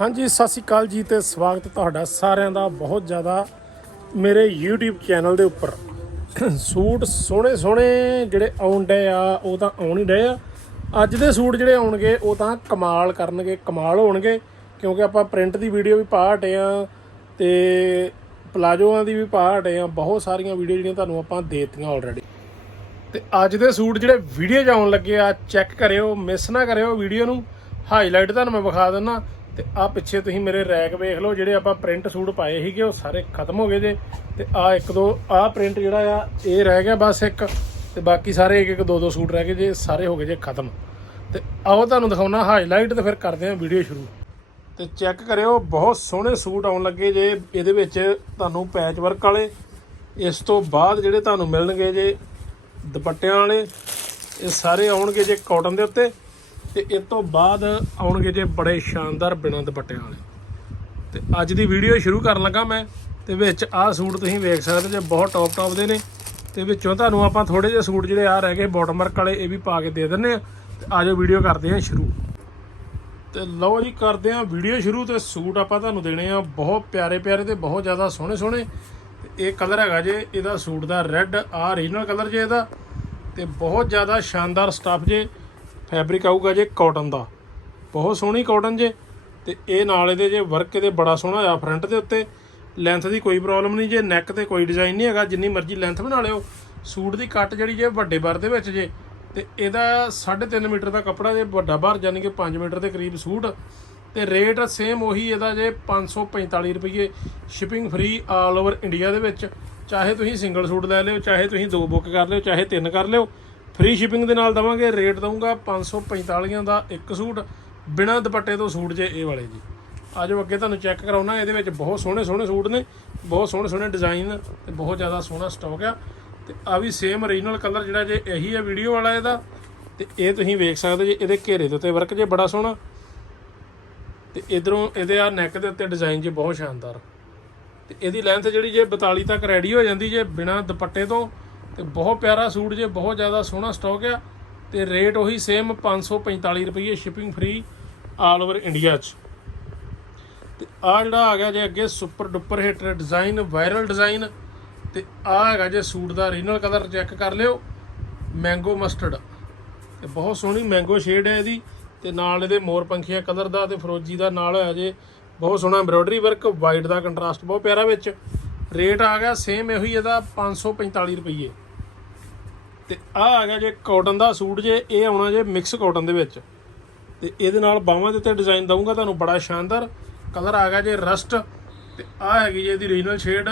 ਹਾਂਜੀ, ਸਤਿ ਸ਼੍ਰੀ ਅਕਾਲ ਜੀ ਤੇ ਸਵਾਗਤ ਤੁਹਾਡਾ ਸਾਰਿਆਂ ਦਾ ਬਹੁਤ ਜ਼ਿਆਦਾ ਮੇਰੇ YouTube ਚੈਨਲ ਦੇ ਉੱਪਰ। ਸੂਟ ਸੋਹਣੇ ਸੋਹਣੇ ਜਿਹੜੇ ਆਉਣ ਡਏ ਆ, ਉਹ ਤਾਂ ਆਉਣ ਹੀ ਡਏ ਆ। ਅੱਜ ਦੇ ਸੂਟ ਜਿਹੜੇ ਆਉਣਗੇ, ਉਹ ਤਾਂ ਕਮਾਲ ਕਰਨਗੇ, ਕਮਾਲ ਹੋਣਗੇ, ਕਿਉਂਕਿ ਆਪਾਂ ਪ੍ਰਿੰਟ ਦੀ ਵੀਡੀਓ ਵੀ ਪਾ ਹਟੇ ਆ ਤੇ ਪਲਾਜੋਆਂ ਦੀ ਵੀ ਪਾ ਹਟੇ ਆ। ਬਹੁਤ ਸਾਰੀਆਂ ਵੀਡੀਓ ਜਿਹੜੀਆਂ ਤੁਹਾਨੂੰ ਆਪਾਂ ਦੇਤੀਆਂ ਆਲਰੇਡੀ ਤੇ ਅੱਜ ਦੇ ਸੂਟ ਜਿਹੜੇ ਵੀਡੀਓ 'ਚ ਆਉਣ ਲੱਗੇ ਆ ਚੈੱਕ ਕਰਿਓ ਮਿਸ ਨਾ ਕਰਿਓ ਵੀਡੀਓ ਨੂੰ। ਹਾਈਲਾਈਟ ਤੁਹਾਨੂੰ ਮੈਂ ਵਿਖਾ ਦਿੰਦਾ ਤੇ ਆ ਪਿੱਛੇ ਤੁਸੀਂ ਮੇਰੇ ਰੈਕ ਵੇਖ ਲਓ, ਜਿਹੜੇ ਆਪਾਂ ਪ੍ਰਿੰਟ ਸੂਟ ਪਾਏ ਸੀਗੇ, ਉਹ ਸਾਰੇ ਖਤਮ ਹੋ ਗਏ ਜੇ। ਤੇ ਆ ਇੱਕ ਦੋ, ਆ ਪ੍ਰਿੰਟ ਜਿਹੜਾ ਆ, ਇਹ ਰਹਿ ਗਿਆ ਬਸ ਇੱਕ। ਤੇ ਬਾਕੀ ਸਾਰੇ ਇੱਕ ਇੱਕ ਦੋ ਦੋ ਸੂਟ ਰਹਿ ਗਏ ਜੇ, ਸਾਰੇ ਹੋ ਗਏ ਜੇ ਖਤਮ। ਤੇ ਆਓ ਤੁਹਾਨੂੰ ਦਿਖਾਉਣਾ ਹਾਈਲਾਈਟ ਤੇ ਫਿਰ ਕਰਦੇ ਹਾਂ ਵੀਡੀਓ ਸ਼ੁਰੂ। ਤੇ ਚੈੱਕ ਕਰਿਓ, ਬਹੁਤ ਸੋਹਣੇ ਸੂਟ ਆਉਣ ਲੱਗੇ ਜੇ ਇਹਦੇ ਵਿੱਚ ਤੁਹਾਨੂੰ ਪੈਚ ਵਰਕ ਵਾਲੇ। ਇਸ ਤੋਂ ਬਾਅਦ ਜਿਹੜੇ ਤੁਹਾਨੂੰ ਮਿਲਣਗੇ ਜੇ ਦੁਪੱਟਿਆਂ ਵਾਲੇ, ਇਹ ਸਾਰੇ ਆਉਣਗੇ ਜੇ ਕਾਟਨ ਦੇ ਉੱਤੇ। ਤੇ ਇਸ ਤੋਂ ਬਾਅਦ ਆਉਣਗੇ ਜੇ ਬੜੇ ਸ਼ਾਨਦਾਰ ਬਿਨਾਂ ਦੁਪੱਟਿਆਂ ਵਾਲੇ। ਤੇ ਅੱਜ ਦੀ ਵੀਡੀਓ ਸ਼ੁਰੂ ਕਰਨ ਲੱਗਾ ਮੈਂ, ਤੇ ਵਿੱਚ ਆਹ ਸੂਟ ਤੁਸੀਂ ਵੇਖ ਸਕਦੇ ਜੇ, ਬਹੁਤ ਟੌਪ ਟੌਪ ਦੇ ਨੇ। ਤੇ ਵਿੱਚੋਂ ਤੁਹਾਨੂੰ ਆਪਾਂ ਥੋੜੇ ਜਿਹੇ ਸੂਟ ਜਿਹੜੇ ਆ ਰਹਿ ਗਏ ਬਾਟਮ ਵਰਕ ਵਾਲੇ, ਇਹ ਵੀ ਪਾ ਕੇ ਦੇ ਦਿੰਨੇ ਆ ਤੇ ਆਜੋ ਵੀਡੀਓ ਕਰਦੇ ਆ ਸ਼ੁਰੂ। ਤੇ ਲਓ ਜੀ, ਕਰਦੇ ਆ ਵੀਡੀਓ ਸ਼ੁਰੂ ਤੇ ਸੂਟ ਆਪਾਂ ਤੁਹਾਨੂੰ ਦੇਣੇ ਆ ਬਹੁਤ ਪਿਆਰੇ ਪਿਆਰੇ ਤੇ ਬਹੁਤ ਜ਼ਿਆਦਾ ਸੋਹਣੇ ਸੋਹਣੇ। ਤੇ ਇਹ ਕਲਰ ਹੈਗਾ ਜੇ, ਇਹਦਾ ਸੂਟ ਦਾ ਰੈੱਡ ਆ ਰੀਜਨਲ ਕਲਰ ਜੇ ਇਹਦਾ। ਤੇ ਬਹੁਤ ਜ਼ਿਆਦਾ ਸ਼ਾਨਦਾਰ ਸਟੱਫ ਜੇ। ਫੈਬਰਿਕ ਆਊਗਾ ਜੇ ਕਾਟਨ ਦਾ। ਬਹੁਤ ਸੋਹਣੀ ਕਾਟਨ ਜੇ ਤੇ ਇਹ ਨਾਲ ਇਹਦੇ ਜੇ ਵਰਕ ਇਹਦੇ ਬੜਾ ਸੋਹਣਾ ਹੋਇਆ ਫਰੰਟ ਦੇ ਉੱਤੇ। ਲੈਂਥ ਦੀ ਕੋਈ ਪ੍ਰੋਬਲਮ ਨਹੀਂ ਜੇ ਨੈਕ ਤੇ ਕੋਈ ਡਿਜ਼ਾਈਨ ਨਹੀਂ ਹੈਗਾ, ਜਿੰਨੀ ਮਰਜ਼ੀ ਲੈਂਥ ਬਣਾ ਲਿਓ। ਸੂਟ ਦੀ ਕੱਟ ਜਿਹੜੀ ਜੇ ਵੱਡੇ ਬਰ ਦੇ ਵਿੱਚ ਜੇ, ਤੇ ਇਹਦਾ 3.5 ਮੀਟਰ ਦਾ ਕੱਪੜਾ ਜੇ ਵੱਡਾ ਬਾਹਰ ਯਾਨੀ ਕਿ 5 ਮੀਟਰ ਦੇ ਕਰੀਬ ਸੂਟ। ਤੇ ਰੇਟ ਸੇਮ ਉਹੀ ਇਹਦਾ ਜੇ 545 ਰੁਪਏ shipping free all over India ਦੇ ਵਿੱਚ। ਚਾਹੇ ਤੁਸੀਂ ਸਿੰਗਲ ਸੂਟ ਲੈ ਲਿਓ, ਚਾਹੇ ਤੁਸੀਂ ਦੋ ਬੁੱਕ ਕਰ ਲਿਓ, ਚਾਹੇ ਤਿੰਨ ਕਰ ਲਿਓ। ਫ੍ਰੀ ਸ਼ਿਪਿੰਗ ਦੇ ਨਾਲ ਦਵਾਂਗੇ ਰੇਟ ਦਊਂਗਾ 545 ਦਾ ਇੱਕ ਸੂਟ, ਬਿਨਾਂ ਦੁਪੱਟੇ ਤੋਂ ਸੂਟ ਜੇ ਇਹ ਵਾਲੇ ਜੀ। ਆਜੋ ਅੱਗੇ ਤੁਹਾਨੂੰ ਚੈੱਕ ਕਰਾਉਣਾ, ਇਹਦੇ ਵਿੱਚ ਬਹੁਤ ਸੋਹਣੇ ਸੋਹਣੇ ਸੂਟ ਨੇ, ਬਹੁਤ ਸੋਹਣੇ ਸੋਹਣੇ ਡਿਜ਼ਾਈਨ ਤੇ ਬਹੁਤ ਜ਼ਿਆਦਾ ਸੋਹਣਾ ਸਟਾਕ ਆ। ਤੇ ਆ ਵੀ ਸੇਮ ਓਰੀਜਨਲ ਕਲਰ ਜਿਹੜਾ ਜੇ ਇਹੀ ਆ ਵੀਡੀਓ ਵਾਲਾ ਇਹਦਾ, ਤੇ ਇਹ ਤੁਸੀਂ ਵੇਖ ਸਕਦੇ ਜੇ, ਇਹਦੇ ਘੇਰੇ ਦੇ ਉੱਤੇ ਵਰਕ ਜੇ ਬੜਾ ਸੋਹਣਾ। ਤੇ ਇਧਰੋਂ ਇਹਦੇ ਆ ਨੈਕ ਦੇ ਉੱਤੇ ਡਿਜ਼ਾਈਨ ਜੇ ਬਹੁਤ ਸ਼ਾਨਦਾਰ। ਤੇ ਇਹਦੀ ਲੈਂਥ ਜਿਹੜੀ ਜੇ 42 ਤੱਕ ਰੈਡੀ ਹੋ ਜਾਂਦੀ ਜੇ, ਬਿਨਾ ਦੁਪੱਟੇ ਤੋਂ ਤੇ ਬਹੁਤ ਪਿਆਰਾ ਸੂਟ ਜੇ, ਬਹੁਤ ਜ਼ਿਆਦਾ ਸੋਹਣਾ ਸਟਾਕ ਆ ਤੇ ਰੇਟ ਉਹੀ ਸੇਮ 545 ਰੁਪਏ shipping free all over India 'ਚ। ਤੇ ਆ ਜਿਹੜਾ ਆ ਗਿਆ ਜੇ ਅੱਗੇ super duper hit design viral design ਤੇ ਆ ਹੈਗਾ ਜੇ ਸੂਟ ਦਾ ਓਰੀਜਨਲ ਕਲਰ ਚੈੱਕ ਕਰ ਲਿਓ ਮੈਂਗੋ ਮਸਟਰਡ ਤੇ ਬਹੁਤ ਸੋਹਣੀ ਮੈਂਗੋ ਸ਼ੇਡ ਹੈ ਇਹਦੀ, ਤੇ ਨਾਲ ਇਹਦੇ ਮੋਰ ਪੰਖੀਆ ਕਲਰ ਦਾ ਤੇ ਫਰੋਜੀ ਦਾ ਨਾਲ ਹੋਇਆ ਜੇ ਬਹੁਤ ਸੋਹਣਾ ਐਮਬ੍ਰੋਇਡਰੀ ਵਰਕ ਵਾਈਟ ਦਾ ਕੰਟਰਾਸਟ ਬਹੁਤ ਪਿਆਰਾ ਵਿੱਚ। ਰੇਟ ਆ ਗਿਆ ਸੇਮ ਇਹੋ ਹੀ ਇਹਦਾ 545 ਰੁਪਏ ਤੇ ਆ ਆ ਗਿਆ ਜੇ ਕਾਟਨ ਦਾ ਸੂਟ ਜੇ, ਇਹ ਆਉਣਾ ਜੇ ਮਿਕਸ ਕਾਟਨ ਦੇ ਵਿੱਚ। ਤੇ ਇਹਦੇ ਨਾਲ ਬਾਹਾਂ ਦੇ ਉੱਤੇ ਡਿਜ਼ਾਈਨ ਦਊਂਗਾ, ਤੁਹਾਨੂੰ ਬੜਾ ਸ਼ਾਨਦਾਰ ਕਲਰ ਆ ਗਿਆ ਜੇ ਰਸਟ ਤੇ ਆ ਹੈਗੀ ਜੇ ਇਹਦੀ ਰੀਜਨਲ ਸ਼ੇਡ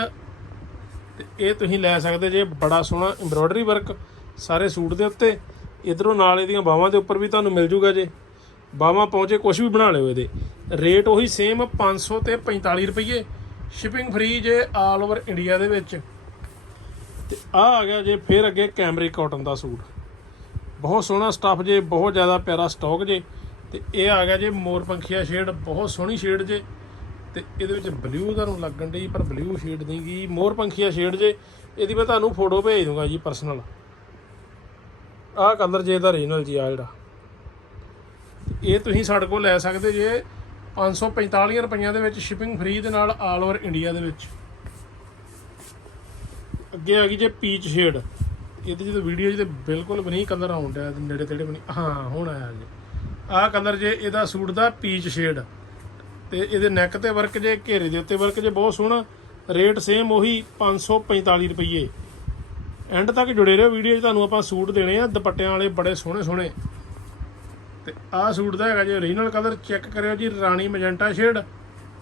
ਤੇ ਇਹ ਤੁਸੀਂ ਲੈ ਸਕਦੇ ਜੇ, ਬੜਾ ਸੋਹਣਾ ਐਮਬ੍ਰੋਇਡਰੀ ਵਰਕ ਸਾਰੇ ਸੂਟ ਦੇ ਉੱਤੇ। ਇਧਰੋਂ ਨਾਲ ਇਹਦੀਆਂ ਬਾਹਾਂ ਦੇ ਉੱਪਰ ਵੀ ਤੁਹਾਨੂੰ ਮਿਲ ਜੂਗਾ ਜੇ। ਬਾਹਾਂ ਪਹੁੰਚੇ ਕੁਝ ਵੀ ਬਣਾ ਲਿਓ ਇਹਦੇ। ਰੇਟ ਉਹੀ ਸੇਮ 500 ਤੇ 45 ਰੁਪਏ ਸ਼ਿਪਿੰਗ ਫ੍ਰੀ ਜੇ ਆਲ ਓਵਰ ਇੰਡੀਆ ਦੇ ਵਿੱਚ। ਤੇ ਆ ਆ ਗਿਆ ਜੇ ਫਿਰ ਅੱਗੇ ਕੈਮਰੀ ਕਾਟਨ ਦਾ ਸੂਟ। ਬਹੁਤ ਸੋਹਣਾ ਸਟੱਫ ਜੇ, ਬਹੁਤ ਜ਼ਿਆਦਾ ਪਿਆਰਾ ਸਟਾਕ ਜੇ। ਤੇ ਇਹ ਆ ਗਿਆ ਜੇ ਮੋਰ ਪੰਖੀਆ ਸ਼ੇਡ ਬਹੁਤ ਸੋਹਣੀ ਸ਼ੇਡ ਜੇ। ਤੇ ਇਹਦੇ ਵਿੱਚ ਬਲੂ ਤੁਹਾਨੂੰ ਲੱਗਣ ਡਈ, ਪਰ ਬਲੂ ਸ਼ੇਡ ਨਹੀਂ ਗਈ ਮੋਰ ਪੰਖੀਆ ਸ਼ੇਡ ਜੇ, ਇਹਦੀ ਮੈਂ ਤੁਹਾਨੂੰ ਫੋਟੋ ਭੇਜ ਦੂੰਗਾ ਜੀ ਪਰਸਨਲ ਆਹ ਕਲਰ ਜੇ ਇਹਦਾ ਓਰੀਜਨਲ ਜੀ ਆ ਜਿਹੜਾ। ਇਹ ਤੁਸੀਂ ਸਾਡੇ ਕੋਲ ਲੈ ਸਕਦੇ ਜੇ 545 ਰੁਪਈਆਂ ਦੇ ਵਿੱਚ ਸ਼ਿਪਿੰਗ ਫ੍ਰੀ ਦੇ ਨਾਲ ਆਲ ਓਵਰ ਇੰਡੀਆ ਦੇ ਵਿੱਚ। ਅੱਗੇ ਆ ਗਈ ਜੇ ਪੀਚ ਸ਼ੇਡ ਇਹਦੇ ਜਦੋਂ ਵੀਡੀਓ 'ਚ ਤੇ ਬਿਲਕੁਲ ਵੀ ਨਹੀਂ ਕਲਰ ਆਉਣ ਡਿਆ, ਨੇੜੇ ਤੇੜੇ ਵੀ ਨਹੀਂ। ਹਾਂ, ਹੁਣ ਆਇਆ ਜੀ। ਆਹ ਕਲਰ ਜੇ ਇਹਦਾ ਸੂਟ ਦਾ ਪੀਚ ਸ਼ੇਡ ਤੇ ਇਹਦੇ ਨੈਕ ਤੇ ਵਰਕ ਜੇ, ਘੇਰੇ ਦੇ ਉੱਤੇ ਵਰਕ ਜੇ ਬਹੁਤ ਸੋਹਣਾ। ਰੇਟ ਸੇਮ ਉਹੀ 545 ਰੁਪਏ ਐਂਡ ਤੱਕ ਜੁੜੇ ਰਹੋ ਵੀਡੀਓ 'ਚ, ਤੁਹਾਨੂੰ ਆਪਾਂ ਸੂਟ ਦੇਣੇ ਆ। ਦੁਪੱਟਿਆਂ ਵਾਲੇ ਬੜੇ ਸੋਹਣੇ ਸੋਹਣੇ। ਤੇ ਆਹ ਸੂਟ ਦਾ ਹੈਗਾ ਜੀ ਓਰੀਜਨਲ ਕਲਰ ਚੈੱਕ ਕਰਿਓ ਜੀ, ਰਾਣੀ ਮੈਜੈਂਟਾ ਸ਼ੇਡ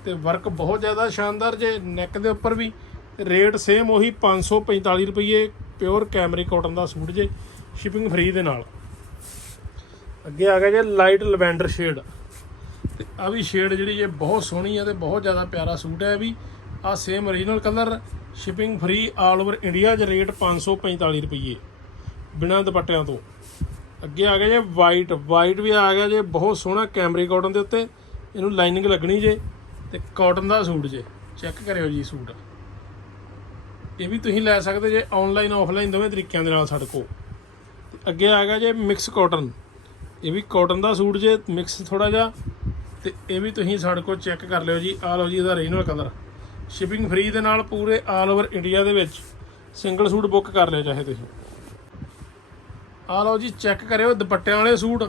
ਤੇ ਵਰਕ ਬਹੁਤ ਜ਼ਿਆਦਾ ਸ਼ਾਨਦਾਰ ਜੇ ਨੈਕ ਦੇ ਉੱਪਰ ਵੀ। ਰੇਟ ਸੇਮ ਉਹੀ 545 ਰੁਪਏ ਪਿਓਰ ਕੈਮਰੀ ਕਾਟਨ ਦਾ ਸੂਟ ਜੇ ਸ਼ਿਪਿੰਗ ਫ੍ਰੀ ਦੇ ਨਾਲ। ਅੱਗੇ ਆ ਗਿਆ ਜੇ ਲਾਈਟ ਲਵੈਂਡਰ ਸ਼ੇਡ ਤੇ ਆ ਵੀ ਸ਼ੇਡ ਜਿਹੜੀ ਜੇ ਬਹੁਤ ਸੋਹਣੀ ਹੈ ਤੇ ਬਹੁਤ ਜ਼ਿਆਦਾ ਪਿਆਰਾ ਸੂਟ ਹੈ ਇਹ ਵੀ। ਆ same original colour shipping free all over India 'ਚ ਰੇਟ 545 ਰੁਪਏ ਬਿਨਾਂ ਦੁਪੱਟਿਆਂ ਤੋਂ। ਅੱਗੇ ਆ ਗਿਆ ਜੇ ਵਾਈਟ ਵਾਈਟ ਵੀ ਆ ਗਿਆ ਜੇ, ਬਹੁਤ ਸੋਹਣਾ ਕੈਮਰੀ ਕਾਟਨ ਦੇ ਉੱਤੇ। ਇਹਨੂੰ ਲਾਈਨਿੰਗ ਲੱਗਣੀ ਜੇ ਤੇ ਕਾਟਨ ਦਾ ਸੂਟ ਜੇ। ਚੈੱਕ ਕਰਿਓ ਜੀ ਸੂਟ। ਇਹ ਵੀ ਤੁਸੀਂ ਲੈ ਸਕਦੇ ਜੇ ਆਨਲਾਈਨ ਆਫਲਾਈਨ ਦੋਵੇਂ ਤਰੀਕਿਆਂ ਦੇ ਨਾਲ ਸਾਡੇ ਕੋਲ ਅੱਗੇ ਆ ਗਿਆ ਜੇ ਮਿਕਸ ਕਾਟਨ ਇਹ ਵੀ ਕਾਟਨ ਦਾ ਸੂਟ ਜੇ ਮਿਕਸ ਥੋੜਾ ਜਿਹਾ, ਤੇ ਇਹ ਵੀ ਤੁਸੀਂ ਸਾਡੇ ਕੋਲ ਚੈੱਕ ਕਰ ਲਿਓ ਜੀ। ਆ ਲਓ ਜੀ, ਇਹਦਾ ਰੀਜਨਲ ਕਲਰ ਸ਼ਿਪਿੰਗ ਫ੍ਰੀ ਦੇ ਨਾਲ ਪੂਰੇ ਆਲ ਓਵਰ ਇੰਡੀਆ ਦੇ ਵਿੱਚ ਸਿੰਗਲ ਸੂਟ ਬੁੱਕ ਕਰ ਲਿਓ ਚਾਹੇ ਤੁਸੀਂ। ਆ ਲਓ ਜੀ ਚੈੱਕ ਕਰਿਓ ਦੁਪੱਟਿਆਂ ਵਾਲੇ ਸੂਟ।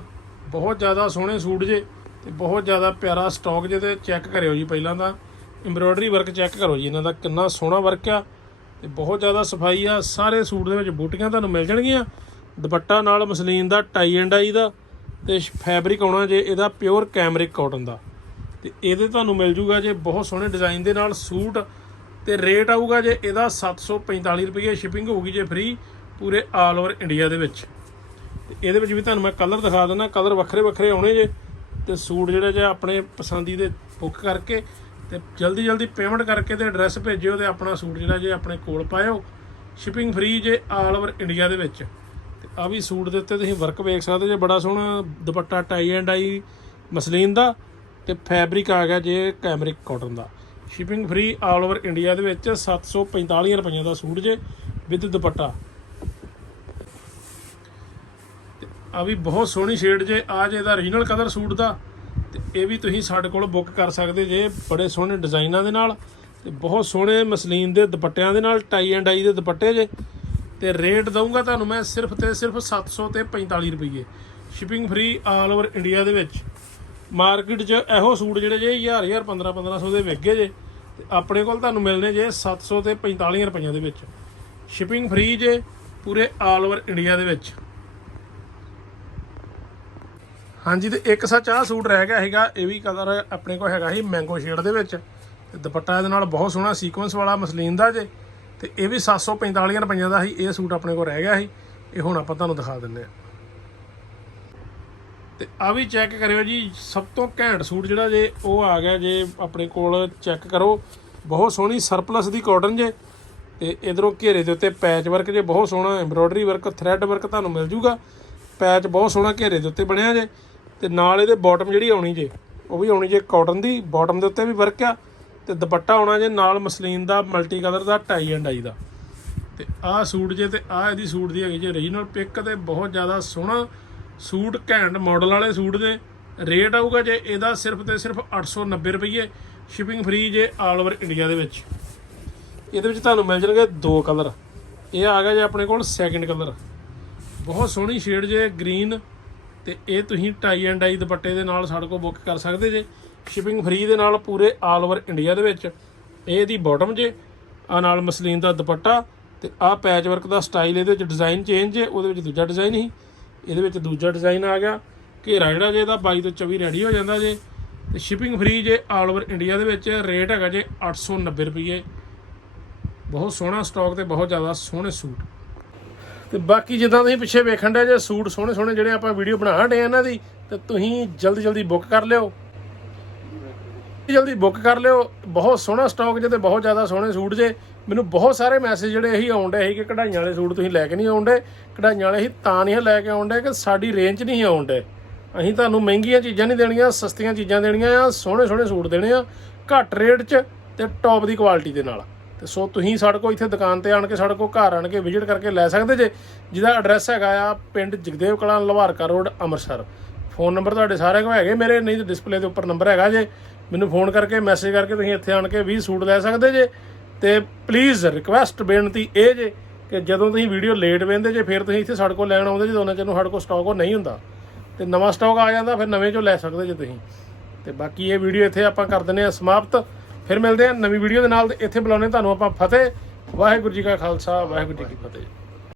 ਬਹੁਤ ਜ਼ਿਆਦਾ ਸੋਹਣੇ ਸੂਟ ਜੇ ਤੇ ਬਹੁਤ ਜ਼ਿਆਦਾ ਪਿਆਰਾ ਸਟਾਕ ਜੇ ਤੇ ਚੈੱਕ ਕਰਿਓ ਜੀ ਪਹਿਲਾਂ ਤਾਂ। ਐਮਬ੍ਰੋਇਡਰੀ ਵਰਕ ਚੈੱਕ ਕਰੋ ਜੀ, ਇਹਨਾਂ ਦਾ ਕਿੰਨਾ ਸੋਹਣਾ ਵਰਕ ਆ। ਤੇ ਬਹੁਤ ਜ਼ਿਆਦਾ ਸਫ਼ਾਈ ਆ। ਸਾਰੇ ਸੂਟ ਦੇ ਵਿੱਚ ਬੂਟੀਆਂ ਤੁਹਾਨੂੰ ਮਿਲ ਜਾਣਗੀਆਂ। ਦੁਪੱਟਾ ਨਾਲ muslin the, tie and dye ਦਾ ਤੇ ਫੈਬਰਿਕ ਆਉਣਾ ਜੇ ਇਹਦਾ ਪਿਓਰ ਕੈਮਰਿਕ ਕਾਟਨ ਦਾ। ਤੇ ਇਹਦੇ ਤੁਹਾਨੂੰ ਮਿਲ ਜੂਗਾ ਜੇ ਬਹੁਤ ਸੋਹਣੇ ਡਿਜ਼ਾਈਨ ਦੇ ਨਾਲ ਸੂਟ ਤੇ ਰੇਟ ਆਊਗਾ ਜੇ ਇਹਦਾ 745 ਰੁਪਏ ਸ਼ਿਪਿੰਗ ਹੋਊਗੀ ਜੇ ਫ੍ਰੀ ਪੂਰੇ ਆਲ ਓਵਰ ਇੰਡੀਆ ਦੇ ਵਿੱਚ। ਤੇ ਇਹਦੇ ਵਿੱਚ ਵੀ ਤੁਹਾਨੂੰ ਮੈਂ ਕਲਰ ਦਿਖਾ ਦਿੰਦਾ। ਕਲਰ ਵੱਖਰੇ ਵੱਖਰੇ ਆਉਣੇ ਜੇ ਤੇ ਸੂਟ ਜਿਹੜੇ ਜੇ ਆਪਣੇ ਪਸੰਦੀ ਦੇ ਬੁੱਕ ਕਰਕੇ ਤੇ ਜਲਦੀ ਜਲਦੀ ਪੇਮੈਂਟ ਕਰਕੇ ਤੇ ਐਡਰੈਸ ਭੇਜਿਓ ਤੇ ਆਪਣਾ ਸੂਟ ਜਿਹੜਾ ਜੇ ਆਪਣੇ ਕੋਲ ਪਾਇਓ। ਸ਼ਿਪਿੰਗ ਫ੍ਰੀ ਜੇ ਆਲ ਓਵਰ ਇੰਡੀਆ ਦੇ ਵਿੱਚ। ਤੇ ਆ ਵੀ ਸੂਟ ਦੇ ਉੱਤੇ ਤੁਸੀਂ ਵਰਕ ਵੇਖ ਸਕਦੇ ਜੇ ਬੜਾ ਸੋਹਣਾ ਦੁਪੱਟਾ ਟਾਈ ਐਂਡ ਆਈ ਮਸਲੀਨ ਦਾ ਤੇ ਫੈਬਰਿਕ ਆ ਗਿਆ ਜੇ ਕੈਮਰਿਕ ਕਾਟਨ ਦਾ। Shipping free all over India ਦੇ ਵਿੱਚ 745 ਰੁਪਈਆ ਦਾ ਸੂਟ ਜੇ ਵਿਦ ਦੁਪੱਟਾ। ਆ ਵੀ ਬਹੁਤ ਸੋਹਣੀ ਸ਼ੇਡ ਜੇ ਆ ਜੇ ਇਹਦਾ ਰੀਜਨਲ ਕਲਰ ਸੂਟ ਦਾ। ਇਹ ਵੀ ਤੁਸੀਂ ਸਾਡੇ ਕੋਲ ਬੁੱਕ ਕਰ ਸਕਦੇ ਜੇ ਬੜੇ ਸੋਹਣੇ ਡਿਜ਼ਾਈਨਾਂ ਦੇ ਨਾਲ ਤੇ ਬਹੁਤ ਸੋਹਣੇ ਮਸਲੀਨ ਦੇ ਦੁਪੱਟਿਆਂ ਦੇ ਨਾਲ, ਟਾਈ ਐਂਡ ਆਈ ਦੇ ਦੁਪੱਟੇ ਜੇ। ਤੇ ਰੇਟ ਦਊਂਗਾ ਤੁਹਾਨੂੰ ਮੈਂ ਸਿਰਫ ਤੇ ਸਿਰਫ 700 ਤੇ 45 ਰੁਪਏ shipping free all over India ਦੇ ਵਿੱਚ। ਮਾਰਕੀਟ 'ਚ ਇਹੋ ਸੂਟ ਜਿਹੜੇ ਜੇ 1000 1000 15 1500 ਦੇ ਵਿਕੇ ਜੇ। ਤੇ ਆਪਣੇ ਕੋਲ ਤੁਹਾਨੂੰ ਮਿਲਨੇ ਜੇ 700 ਤੇ 45 ਰੁਪਈਆਂ ਦੇ ਵਿੱਚ। ਸ਼ਿਪਿੰਗ ਫ੍ਰੀ ਜੇ ਪੂਰੇ ਆਲ ਓਵਰ ਇੰਡੀਆ ਦੇ ਵਿੱਚ। ਹਾਂਜੀ, ਤੇ ਇੱਕ ਸੱਚ ਆਹ ਸੂਟ ਰਹਿ ਗਿਆ ਹੈਗਾ ਇਹ ਵੀ ਕਲਰ ਆਪਣੇ ਕੋਲ ਹੈਗਾ ਸੀ ਮੈਂਗੋ ਸ਼ੇਡ ਦੇ ਵਿੱਚ। ਤੇ ਦੁਪੱਟਾ ਇਹਦੇ ਨਾਲ ਬਹੁਤ ਸੋਹਣਾ ਸੀਕੁਐਂਸ ਵਾਲਾ ਮਸਲੀਨ ਦਾ ਜੇ। ਤੇ ਇਹ ਵੀ 745 ਰੁਪਈਆ ਦਾ ਸੀ, ਇਹ ਸੂਟ ਆਪਣੇ ਕੋਲ ਰਹਿ ਗਿਆ ਸੀ। ਇਹ ਹੁਣ ਆਪਾਂ ਤੁਹਾਨੂੰ ਦਿਖਾ ਦਿੰਨੇ ਆ ਤੇ ਆ ਵੀ ਚੈੱਕ ਕਰਿਓ ਜੀ, ਸਭ ਤੋਂ ਘੈਂਟ ਸੂਟ ਜਿਹੜਾ ਜੇ, ਉਹ ਆ ਗਿਆ ਜੇ ਆਪਣੇ ਕੋਲ ਚੈੱਕ ਕਰੋ। ਬਹੁਤ ਸੋਹਣੀ ਸਰਪਲਸ ਦੀ ਕਾਟਨ ਜੇ। ਤੇ ਇਧਰੋਂ ਘੇਰੇ ਦੇ ਉੱਤੇ ਪੈਚ ਵਰਕ ਜੇ, ਬਹੁਤ ਸੋਹਣਾ ਐਮਬ੍ਰੋਇਡਰੀ ਵਰਕ ਥ੍ਰੈਡ ਵਰਕ ਤੁਹਾਨੂੰ ਮਿਲ ਜੂਗਾ। ਪੈਚ ਬਹੁਤ ਸੋਹਣਾ ਘੇਰੇ ਦੇ ਉੱਤੇ ਬਣਿਆ ਜੇ। ਤੇ ਨਾਲ ਇਹਦੇ ਬਾਟਮ ਜਿਹੜੀ ਆਉਣੀ ਜੇ, ਉਹ ਵੀ ਆਉਣੀ ਜੇ ਕਾਟਨ ਦੀ ਬਾਟਮ ਦੇ ਉੱਤੇ ਵੀ ਵਰਕ ਆ, ਤੇ ਦੁਪੱਟਾ ਆਉਣਾ ਜੇ ਨਾਲ ਮਸਲੀਨ ਦਾ ਮਲਟੀ ਕਲਰ ਦਾ ਟਾਈ ਐਂਡ ਆਈ ਦਾ। ਤੇ ਆਹ ਸੂਟ ਜੇ ਤੇ ਆਹ ਇਹਦੀ ਸੂਟ ਦੀ ਹੈਗੀ ਜੇ ਓਰੀਜਨਲ ਪਿਕ ਤੇ ਬਹੁਤ ਜ਼ਿਆਦਾ ਸੋਹਣਾ ਸੂਟ, ਘੈਂਟ ਮਾਡਲ ਵਾਲੇ ਸੂਟ ਦੇ ਰੇਟ ਆਊਗਾ ਜੇ ਇਹਦਾ ਸਿਰਫ ਤੇ ਸਿਰਫ 890 ਰੁਪਏ ਸ਼ਿਪਿੰਗ ਫ੍ਰੀ ਜੇ ਆਲ ਓਵਰ ਇੰਡੀਆ ਦੇ ਵਿੱਚ। ਇਹਦੇ ਵਿੱਚ ਤੁਹਾਨੂੰ ਮਿਲ ਜਾਣਗੇ ਦੋ ਕਲਰ ਇਹ ਆ ਗਿਆ ਜੇ ਆਪਣੇ ਕੋਲ ਸੈਕਿੰਡ ਕਲਰ ਬਹੁਤ ਸੋਹਣੀ ਸ਼ੇਡ ਜੇ ਗ੍ਰੀਨ ਤੇ ਇਹ ਤੁਸੀਂ ਟਾਈ ਐਂਡ ਆਈ ਦੁਪੱਟੇ ਦੇ ਨਾਲ ਸਾਡੇ ਕੋਲ ਬੁੱਕ ਕਰ ਸਕਦੇ ਜੇ। ਸ਼ਿਪਿੰਗ ਫ੍ਰੀ ਦੇ ਨਾਲ ਪੂਰੇ ਆਲ ਓਵਰ ਇੰਡੀਆ ਦੇ ਵਿੱਚ। ਇਹ ਇਹਦੀ ਬਾਟਮ ਜੇ ਆ ਨਾਲ ਮਸਲੀਨ ਦਾ ਦੁਪੱਟਾ ਤੇ ਆ ਪੈਚ ਵਰਕ ਦਾ ਸਟਾਈਲ ਇਹਦੇ ਵਿੱਚ ਡਿਜ਼ਾਈਨ ਚੇਂਜ ਜੇ ਉਹਦੇ ਵਿੱਚ ਦੂਜਾ ਡਿਜ਼ਾਈਨ ਸੀ। ਇਹਦੇ ਵਿੱਚ ਦੂਜਾ ਡਿਜ਼ਾਈਨ ਆ ਗਿਆ। ਘੇਰਾ ਜਿਹੜਾ ਜੇ ਇਹਦਾ 22 ਤੋਂ 24 ਰੈਡੀ ਹੋ ਜਾਂਦਾ ਜੇ। ਤੇ ਸ਼ਿਪਿੰਗ ਫ੍ਰੀ ਜੇ ਆਲ ਓਵਰ ਇੰਡੀਆ ਦੇ ਵਿੱਚ ਰੇਟ ਹੈਗਾ ਜੇ 890 ਰੁਪਏ ਬਹੁਤ ਸੋਹਣਾ ਸਟਾਕ ਤੇ ਬਹੁਤ ਜ਼ਿਆਦਾ ਸੋਹਣੇ ਸੂਟ। ਤੇ ਬਾਕੀ ਜਿੱਦਾਂ ਤੁਸੀਂ ਪਿੱਛੇ ਵੇਖਣ ਦੇ ਜੇ ਸੂਟ ਸੋਹਣੇ ਸੋਹਣੇ ਜਿਹੜੇ ਆਪਾਂ ਵੀਡੀਓ ਬਣਾ ਡੇ ਇਹਨਾਂ ਦੀ, ਤੇ ਤੁਸੀਂ ਜਲਦੀ ਜਲਦੀ ਬੁੱਕ ਕਰ ਲਿਓ। ਜਲਦੀ ਬੁੱਕ ਕਰ ਲਿਓ। ਬਹੁਤ ਸੋਹਣਾ ਸਟਾਕ ਜੇ ਤੇ ਬਹੁਤ ਜ਼ਿਆਦਾ ਸੋਹਣੇ ਸੂਟ ਜੇ। ਮੈਨੂੰ ਬਹੁਤ ਸਾਰੇ ਮੈਸੇਜ ਜਿਹੜੇ ਇਹੀ ਆਉਂਦੇ ਸੀ ਕਿ ਕਢਾਈਆਂ ਵਾਲੇ ਸੂਟ ਤੁਸੀਂ ਲੈ ਕੇ ਨਹੀਂ ਆਉਂਦੇ ਕਢਾਈਆਂ ਵਾਲੇ ਹੀ ਤਾਂ ਨਹੀਂ ਲੈ ਕੇ ਆਉਂਦੇ ਕਿ ਸਾਡੀ ਰੇਂਜ 'ਚ ਨਹੀਂ ਆਉਂਦੇ ਅਸੀਂ ਤੁਹਾਨੂੰ ਮਹਿੰਗੀਆਂ ਚੀਜ਼ਾਂ ਨਹੀਂ ਦੇਣੀਆਂ, ਸਸਤੀਆਂ ਚੀਜ਼ਾਂ ਦੇਣੀਆਂ ਆ, ਸੋਹਣੇ ਸੋਹਣੇ ਸੂਟ ਦੇਣੇ ਆ, ਘੱਟ ਰੇਟ 'ਚ ਤੇ ਟੌਪ ਦੀ ਕੁਆਲਿਟੀ ਦੇ ਨਾਲ। ਤੇ ਸੋ ਤੁਸੀਂ ਸਾਡੇ ਕੋਲ ਇੱਥੇ ਦੁਕਾਨ ਤੇ ਆਣ ਕੇ ਸਾਡੇ ਕੋਲ ਘਰ ਆਣ ਕੇ ਵਿਜ਼ਿਟ ਕਰਕੇ ਲੈ ਸਕਦੇ ਜੇ। ਜਿਹਦਾ ਐਡਰੈਸ ਹੈਗਾ ਆ ਪਿੰਡ Jagdev Kalan, Lawarka road Amritsar. Phone number ਤੁਹਾਡੇ ਸਾਰਿਆਂ ਕੋਲ ਹੈਗੇ, ਮੇਰੇ ਨਹੀਂ ਤਾਂ ਡਿਸਪਲੇ ਦੇ ਉੱਪਰ ਨੰਬਰ ਹੈਗਾ ਜੇ। ਮੈਨੂੰ ਫੋਨ ਕਰਕੇ ਮੈਸੇਜ ਕਰਕੇ ਤੁਸੀਂ ਇੱਥੇ ਆਣ ਕੇ 20 ਸੂਟ ਲੈ ਸਕਦੇ ਜੇ। ਤੇ ਪਲੀਜ਼ ਰਿਕਵੈਸਟ ਬੇਨਤੀ ਇਹ ਜੇ ਕਿ ਜਦੋਂ ਤੁਸੀਂ ਵੀਡੀਓ ਲੇਟ ਵੇਂਦੇ ਜੇ, ਫਿਰ ਤੁਸੀਂ ਇੱਥੇ ਸਾਡੇ ਕੋਲ ਲੈਣ ਆਉਂਦੇ ਜੇ ਉਹਨਾਂ ਚਿਰ ਨੂੰ ਸਾਡੇ ਕੋਲ ਸਟਾਕ ਉਹ ਨਹੀਂ ਹੁੰਦਾ। ਤੇ ਨਵਾਂ ਸਟਾਕ ਆ ਜਾਂਦਾ, ਫਿਰ ਨਵੇਂ ਚੋਂ ਲੈ ਸਕਦੇ ਜੇ ਤੁਸੀਂ। ਤੇ ਬਾਕੀ ਇਹ ਵੀਡੀਓ ਇੱਥੇ ਆਪਾਂ ਕਰ ਦਿੰਦੇ ਆ ਸਮਾਪਤ। ਫਿਰ ਮਿਲਦੇ ਹਾਂ ਨਵੀਂ ਵੀਡੀਓ ਦੇ ਨਾਲ ਤੇ ਇੱਥੇ ਬੁਲਾਉਣੇ ਤੁਹਾਨੂੰ ਆਪਾਂ ਫਤਿਹ, ਵਾਹਿਗੁਰੂ ਜੀ ਕਾ ਖਾਲਸਾ, ਵਾਹਿਗੁਰੂ ਜੀ ਕੀ ਫਤਿਹ।